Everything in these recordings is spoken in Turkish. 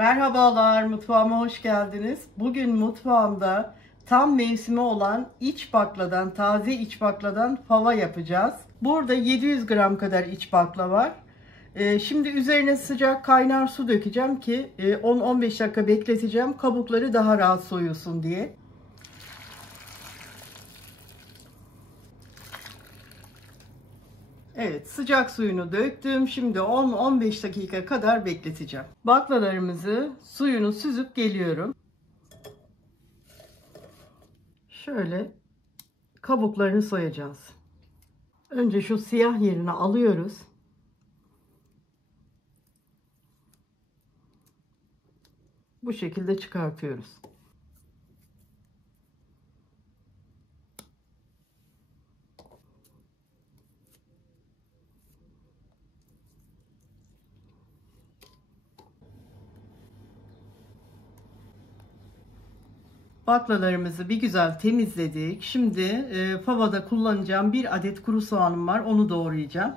Merhabalar, mutfağıma hoş geldiniz. Bugün mutfağımda tam mevsimi olan iç bakladan, taze iç bakladan fava yapacağız. Burada 700 gram kadar iç bakla var. Şimdi üzerine sıcak kaynar su dökeceğim ki 10-15 dakika bekleteceğim. Kabukları daha rahat soyulsun diye. Evet, sıcak suyunu döktüm. Şimdi 10-15 dakika kadar bekleteceğim. Baklalarımızı suyunu süzüp geliyorum. Şöyle kabuklarını soyacağız. Önce şu siyah yerini alıyoruz. Bu şekilde çıkartıyoruz. Baklalarımızı bir güzel temizledik. Şimdi favada kullanacağım bir adet kuru soğanım var. Onu doğrayacağım.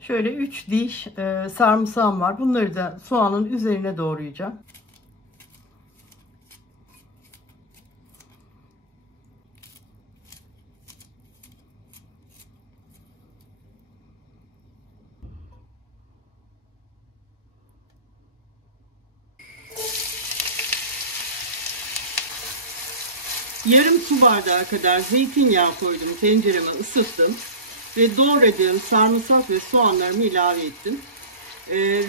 Şöyle 3 diş sarımsağım var. Bunları da soğanın üzerine doğrayacağım. Yarım su bardağı kadar zeytinyağı koydum. Tencereme ısıttım. Ve doğradığım sarımsak ve soğanlarımı ilave ettim.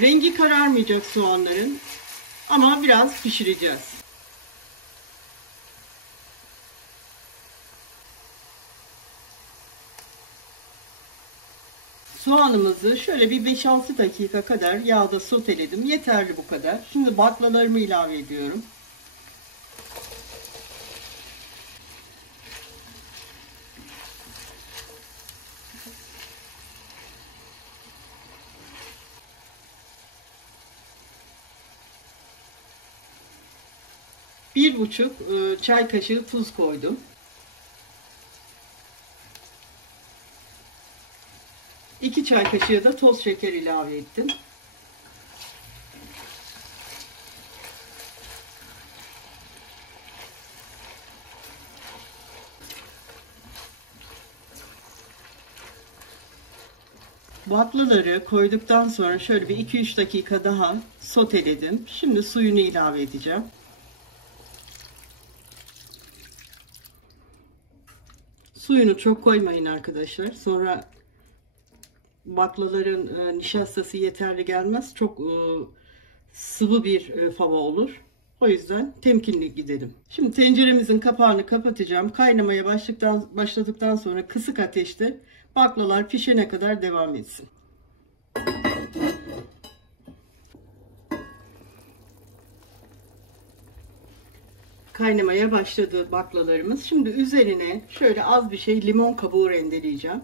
Rengi kararmayacak soğanların ama biraz pişireceğiz. Soğanımızı şöyle bir 5-6 dakika kadar yağda soteledim. Yeterli bu kadar. Şimdi baklalarımı ilave ediyorum. Bir buçuk çay kaşığı tuz koydum. 2 çay kaşığı da toz şeker ilave ettim. Baklaları koyduktan sonra şöyle bir 2-3 dakika daha soteledim. Şimdi suyunu ilave edeceğim. Suyunu çok koymayın arkadaşlar. Sonra baklaların nişastası yeterli gelmez. Çok sıvı bir fava olur. O yüzden temkinli gidelim. Şimdi tenceremizin kapağını kapatacağım. Kaynamaya başladıktan sonra kısık ateşte baklalar pişene kadar devam etsin. Kaynamaya başladı baklalarımız. Şimdi üzerine şöyle az bir şey limon kabuğu rendeleyeceğim.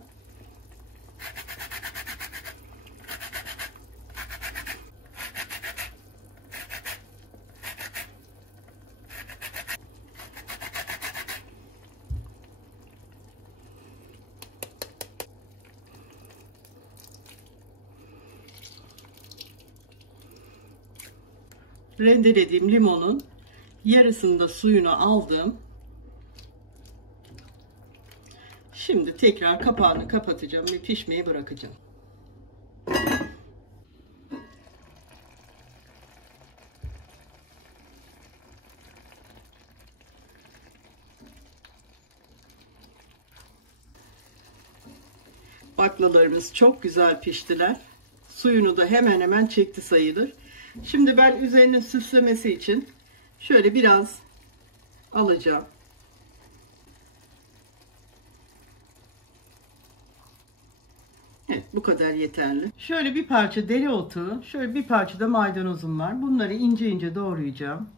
Rendelediğim limonun yarısını da suyunu aldım. Şimdi tekrar kapağını kapatacağım ve pişmeye bırakacağım. Baklalarımız çok güzel piştiler. Suyunu da hemen hemen çekti sayılır. Şimdi ben üzerine süslemesi için şöyle biraz alacağım. Evet, bu kadar yeterli. Şöyle bir parça dereotu, şöyle bir parça da maydanozum var. Bunları ince ince doğrayacağım.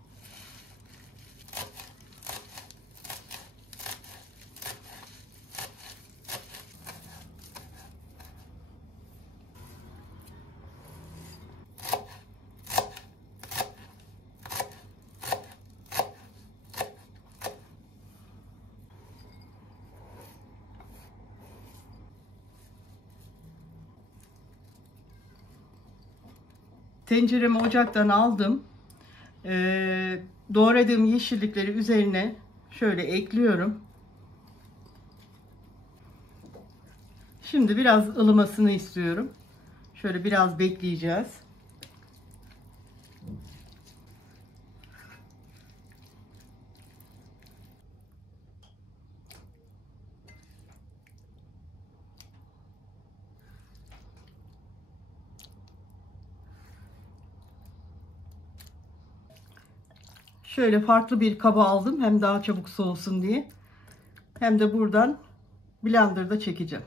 Tenceremi ocaktan aldım. Doğradığım yeşillikleri üzerine şöyle ekliyorum. Şimdi biraz ılımasını istiyorum. Şöyle biraz bekleyeceğiz. Şöyle farklı bir kaba aldım. Hem daha çabuk soğusun diye. Hem de buradan blenderda çekeceğim.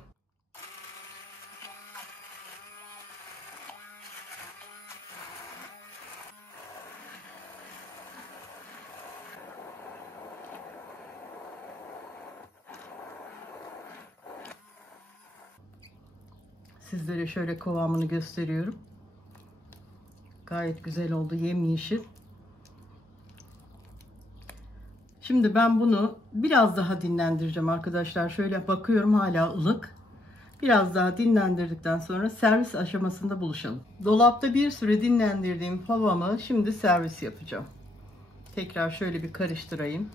Sizlere şöyle kıvamını gösteriyorum. Gayet güzel oldu. Yemyeşil. Şimdi ben bunu biraz daha dinlendireceğim arkadaşlar. Şöyle bakıyorum, hala ılık. Biraz daha dinlendirdikten sonra servis aşamasında buluşalım. Dolapta bir süre dinlendirdiğim favamı şimdi servis yapacağım. Tekrar şöyle bir karıştırayım.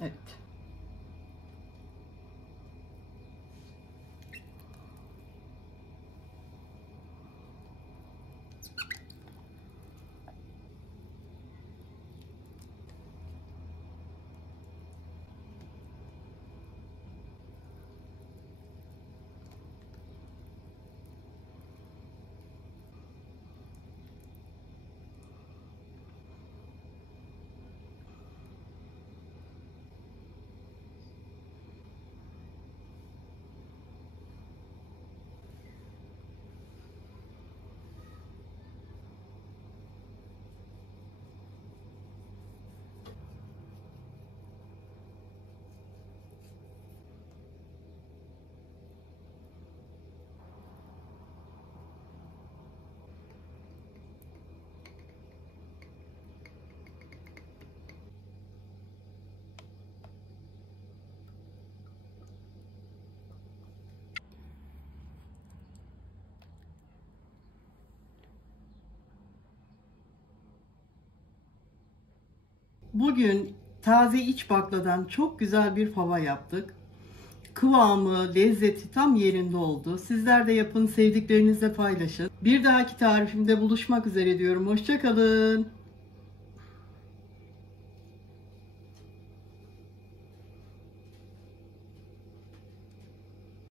Evet. Bugün taze iç bakladan çok güzel bir fava yaptık. Kıvamı, lezzeti tam yerinde oldu. Sizler de yapın, sevdiklerinizle paylaşın. Bir dahaki tarifimde buluşmak üzere diyorum. Hoşça kalın.